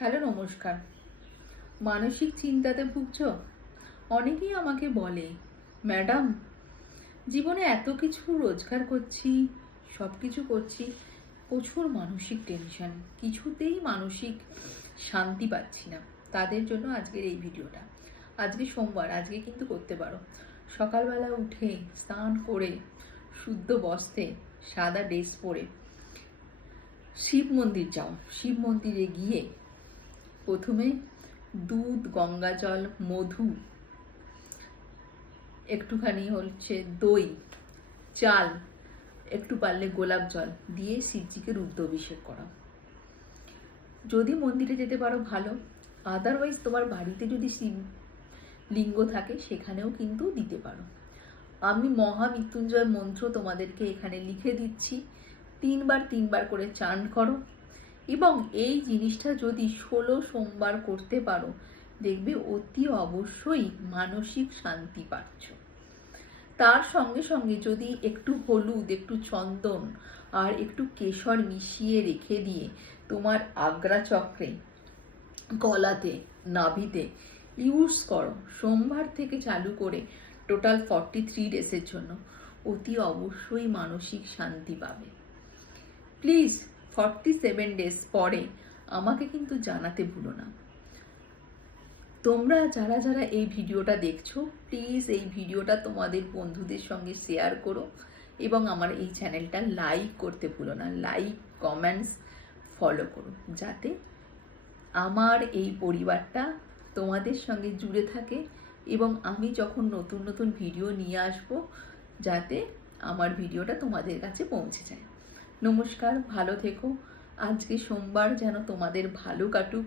Hello, নমস্কার। মানসিক চিন্তাতে ভুগছ? অনেকেই আমাকে বলে, ম্যাডাম, জীবনে এত কিছু রোজগার করছি, সব কিছু করছি, প্রচুর মানসিক টেনশন, কিছুতেই মানসিক শান্তি পাচ্ছি না। তাদের জন্য আজকের এই ভিডিওটা। আজকে সোমবার, আজকে কিন্তু করতে পারো। সকালবেলা উঠে স্নান করে শুদ্ধ বস্ত্রে সাদা ড্রেস পরে শিব মন্দির যাও। শিব মন্দিরে গিয়ে প্রথমে দুধ, গঙ্গা জল, মধু, একটুখানি হচ্ছে দই, চাল, একটু পারলে গোলাপ জল দিয়ে শিবজিকে রুদ্রাভিষেক করা। যদি মন্দিরে যেতে পারো ভালো, আদারওয়াইজ তোমার বাড়িতে যদি শিব লিঙ্গ থাকে সেখানেও কিন্তু দিতে পারো। আমি মহামৃত্যুঞ্জয় মন্ত্র তোমাদেরকে এখানে লিখে দিচ্ছি, তিনবার করে চান্ট করো। এবং এই জিনিসটা যদি 16 সোমবার করতে পারো, দেখবে অতি অবশ্যই মানসিক শান্তি পাচ্ছ। তার সঙ্গে সঙ্গে যদি একটু হলুদ, একটু চন্দন আর একটু কেশর মিশিয়ে রেখে দিয়ে তোমার আগ্রা চক্রে, গলাতে, নাভিতে ইউজ করো, সোমবার থেকে চালু করে টোটাল 43 ডেজের জন্য, অতি অবশ্যই মানসিক শান্তি পাবে। প্লিজ 47 ডেজ পরে আমাকে কিন্তু জানাতে ভুলো না। তোমরা যারা যারা এই ভিডিওটা দেখছো, প্লিজ এই ভিডিওটা তোমাদের বন্ধুদের সঙ্গে শেয়ার করো এবং আমার এই চ্যানেলটা লাইক করতে ভুলো না। লাইক, কমেন্টস, ফলো করো, যাতে আমার এই পরিবারটা তোমাদের সঙ্গে জুড়ে থাকে এবং আমি যখন নতুন নতুন ভিডিও নিয়ে আসবো, যাতে আমার ভিডিওটা তোমাদের কাছে পৌঁছে যায়। নমস্কার, ভালো থেকো। আজকে সোমবার যেন তোমাদের ভালো কাটুক।